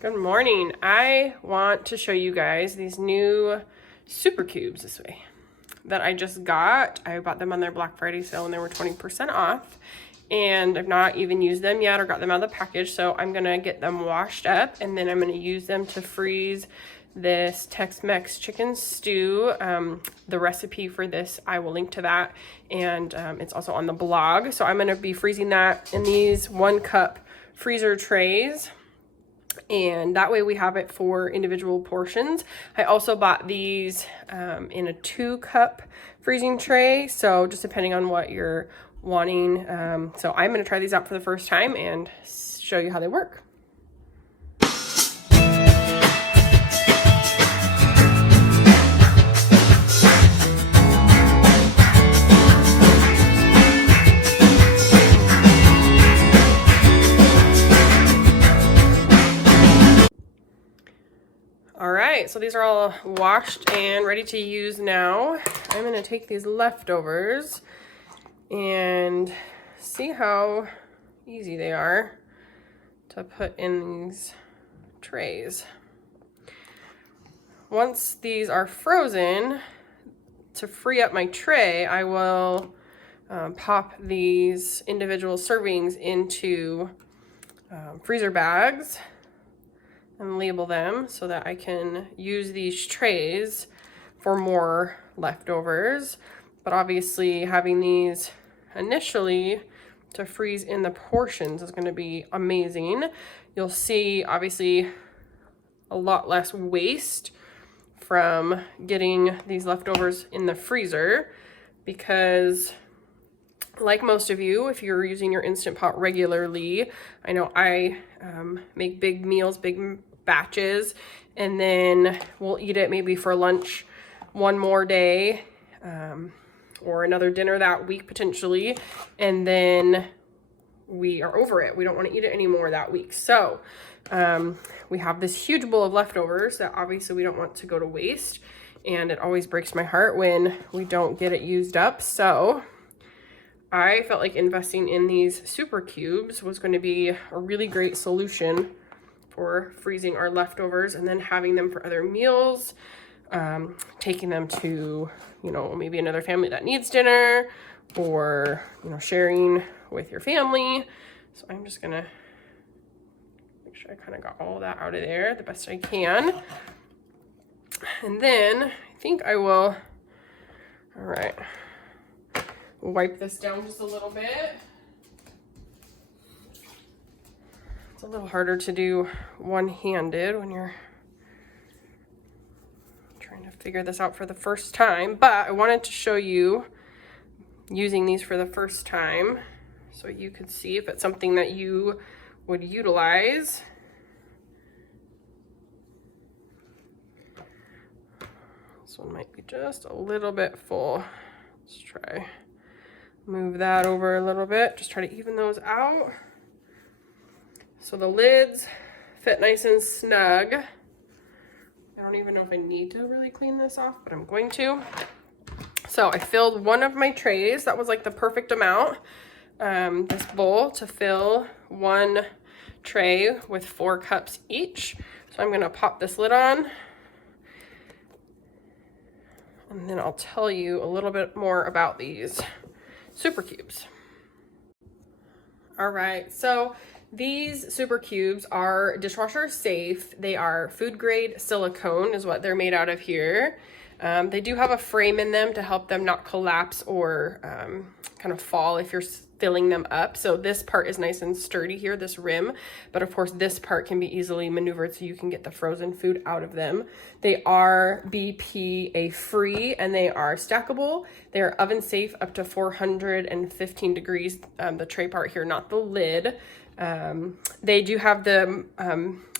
Good morning. I want to show you guys these new super cubes this way that I just got. I bought them on their Black Friday sale and they were 20% off. And I've not even used them yet or got them out of the package. So I'm gonna get them washed up and then I'm gonna use them to freeze this Tex-Mex chicken stew. The recipe for this, I will link to that. And it's also on the blog. So I'm gonna be freezing that in these 1 cup freezer trays. And that way we have it for individual portions. I also bought these in a 2 cup freezing tray. So just depending on what you're wanting. So I'm going to try these out for the first time and show you how they work. All right, so these are all washed and ready to use now. I'm gonna take these leftovers and see how easy they are to put in these trays. Once these are frozen, to free up my tray, I will pop these individual servings into freezer bags and label them so that I can use these trays for more leftovers. But obviously having these initially to freeze in the portions is gonna be amazing. You'll see obviously a lot less waste from getting these leftovers in the freezer because like most of you, if you're using your Instant Pot regularly, I know I make big meals, big batches, and then we'll eat it maybe for lunch one more day or another dinner that week potentially, and then we are over it. We don't want to eat it anymore that week. So we have this huge bowl of leftovers that obviously we don't want to go to waste, and it always breaks my heart when we don't get it used up. So I felt like investing in these super cubes was going to be a really great solution for freezing our leftovers and then having them for other meals, taking them to, you know, maybe another family that needs dinner, or, you know, sharing with your family. So I'm just gonna make sure I kind of got all that out of there the best I can. And then I think I will, all right, wipe this down just a little bit. It's a little harder to do one-handed when you're trying to figure this out for the first time, but I wanted to show you using these for the first time so you could see if it's something that you would utilize. This one might be just a little bit full. Let's try move that over a little bit, just try to even those out. So the lids fit nice and snug. I don't even know if I need to really clean this off, but I'm going to. So I filled one of my trays. That was like the perfect amount. This bowl to fill 1 tray with 4 cups each. So I'm gonna pop this lid on. And then I'll tell you a little bit more about these super cubes. All right, so these super cubes are dishwasher safe. They are food grade silicone is what they're made out of here. They do have a frame in them to help them not collapse or kind of fall if you're filling them up. So this part is nice and sturdy here, this rim, but of course this part can be easily maneuvered so you can get the frozen food out of them. They are BPA free and they are stackable. They are oven safe up to 415 degrees, the tray part here, not the lid. They do have the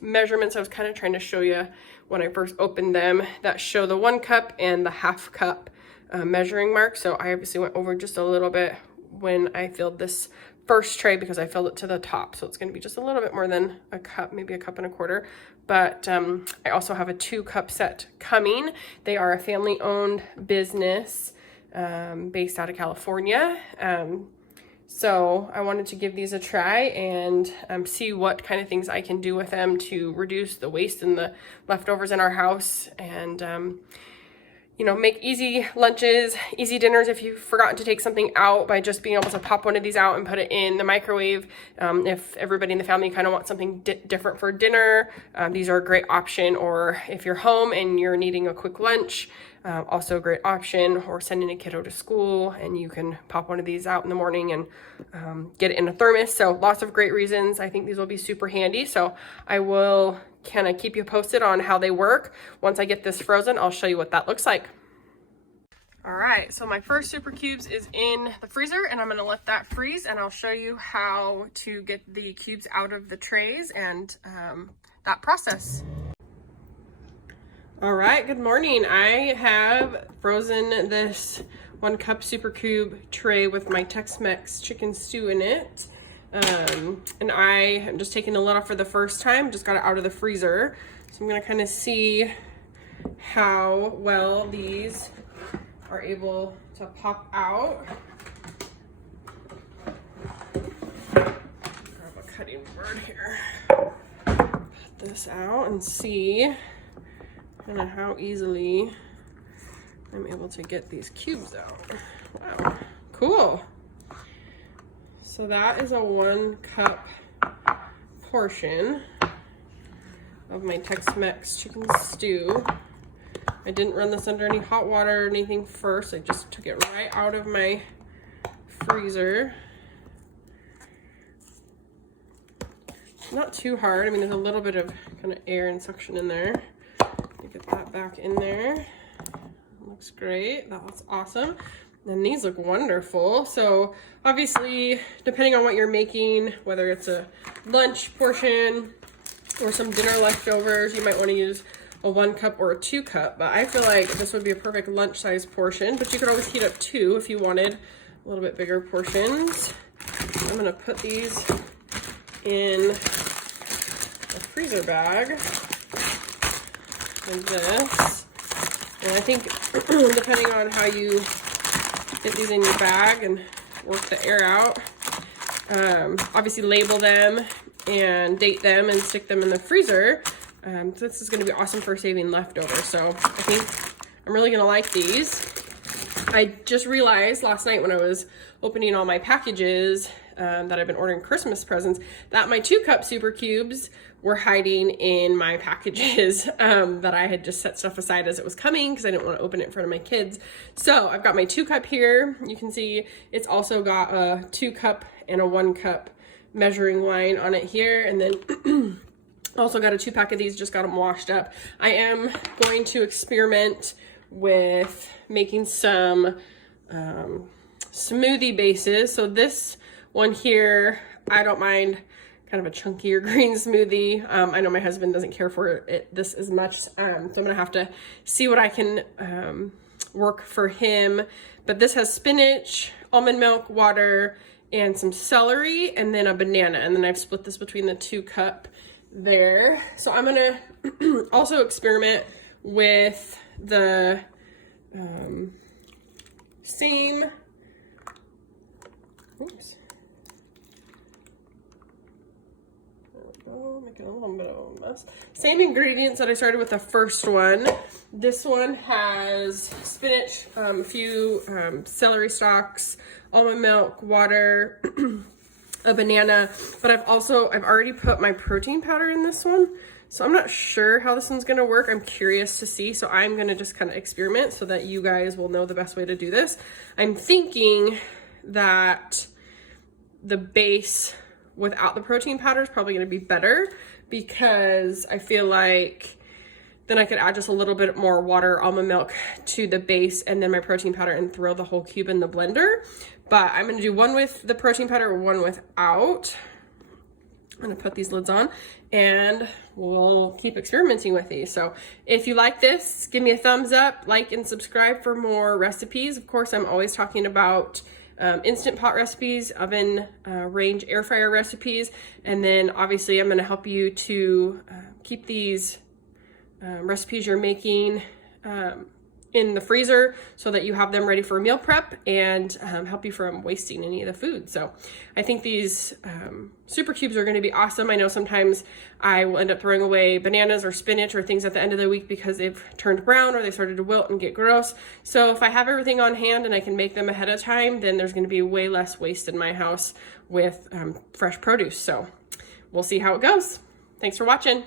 measurements I was kind of trying to show you when I first opened them that show the 1 cup and the ½ cup measuring mark. So I obviously went over just a little bit when I filled this first tray because I filled it to the top. So it's going to be just a little bit more than a cup, maybe a cup and a quarter. But I also have a 2 cup set coming. They are a family owned business based out of California. So I wanted to give these a try and see what kind of things I can do with them to reduce the waste and the leftovers in our house, and you know, make easy lunches, easy dinners if you've forgotten to take something out, by just being able to pop one of these out and put it in the microwave. If everybody in the family kind of wants something different for dinner, these are a great option. Or if you're home and you're needing a quick lunch, also a great option. Or sending a kiddo to school and you can pop one of these out in the morning and get it in a thermos. So lots of great reasons. I think these will be super handy. So I will kind of keep you posted on how they work. Once I get this frozen, I'll show you what that looks like. All right, so my first super cubes is in the freezer and I'm gonna let that freeze, and I'll show you how to get the cubes out of the trays and that process. All right, good morning. I have frozen this 1 cup super cube tray with my Tex-Mex chicken stew in it. And I am just taking the lid off for the first time, just got it out of the freezer. So I'm gonna kind of see how well these are able to pop out. Grab a cutting board here. Put this out and see kind of how easily I'm able to get these cubes out. Wow, cool. So that is a 1 cup portion of my Tex-Mex chicken stew. I didn't run this under any hot water or anything first. I just took it right out of my freezer. Not too hard. I mean, there's a little bit of kind of air and suction in there. Get that back in there. Looks great. That's awesome. And these look wonderful. So obviously, depending on what you're making, whether it's a lunch portion or some dinner leftovers, you might want to use a 1 cup or a 2 cup. But I feel like this would be a perfect lunch size portion, but you could always heat up 2 if you wanted a little bit bigger portions. I'm gonna put these in a freezer bag like this. And I think depending on how you get these in your bag and work the air out, obviously label them and date them and stick them in the freezer. So this is going to be awesome for saving leftovers. So I think I'm really going to like these. I just realized last night when I was opening all my packages that I've been ordering Christmas presents, that my 2 cup super cubes were hiding in my packages that I had just set stuff aside as it was coming because I didn't want to open it in front of my kids. So I've got my 2 cup here. You can see it's also got a 2 cup and a 1 cup measuring line on it here. And then also got a 2-pack of these, just got them washed up. I am going to experiment with making some smoothie bases. So this one here, I don't mind kind of a chunkier green smoothie. I know my husband doesn't care for this as much, so I'm gonna have to see what I can work for him. But this has spinach, almond milk, water, and some celery, and then a banana. And then I've split this between the 2 cup there. So I'm gonna also experiment with the same, oops. Making a little bit of a mess. Same ingredients that I started with the first one. This one has spinach, a few celery stalks, almond milk, water, a banana, but I've already put my protein powder in this one. So I'm not sure how this one's gonna work. I'm curious to see. So I'm gonna just kind of experiment so that you guys will know the best way to do this. I'm thinking that the base without the protein powder is probably going to be better, because I feel like then I could add just a little bit more water, almond milk to the base, and then my protein powder, and throw the whole cube in the blender. But I'm going to do one with the protein powder, one without. I'm going to put these lids on and we'll keep experimenting with these. So if you like this, give me a thumbs up, like and subscribe for more recipes. Of course, I'm always talking about Instant Pot recipes, oven range air fryer recipes, and then obviously I'm going to help you to keep these recipes you're making in the freezer so that you have them ready for meal prep and help you from wasting any of the food. So I think these super cubes are going to be awesome. I know sometimes I will end up throwing away bananas or spinach or things at the end of the week because they've turned brown or they started to wilt and get gross. So if I have everything on hand and I can make them ahead of time, then there's going to be way less waste in my house with fresh produce. So we'll see how it goes. Thanks for watching.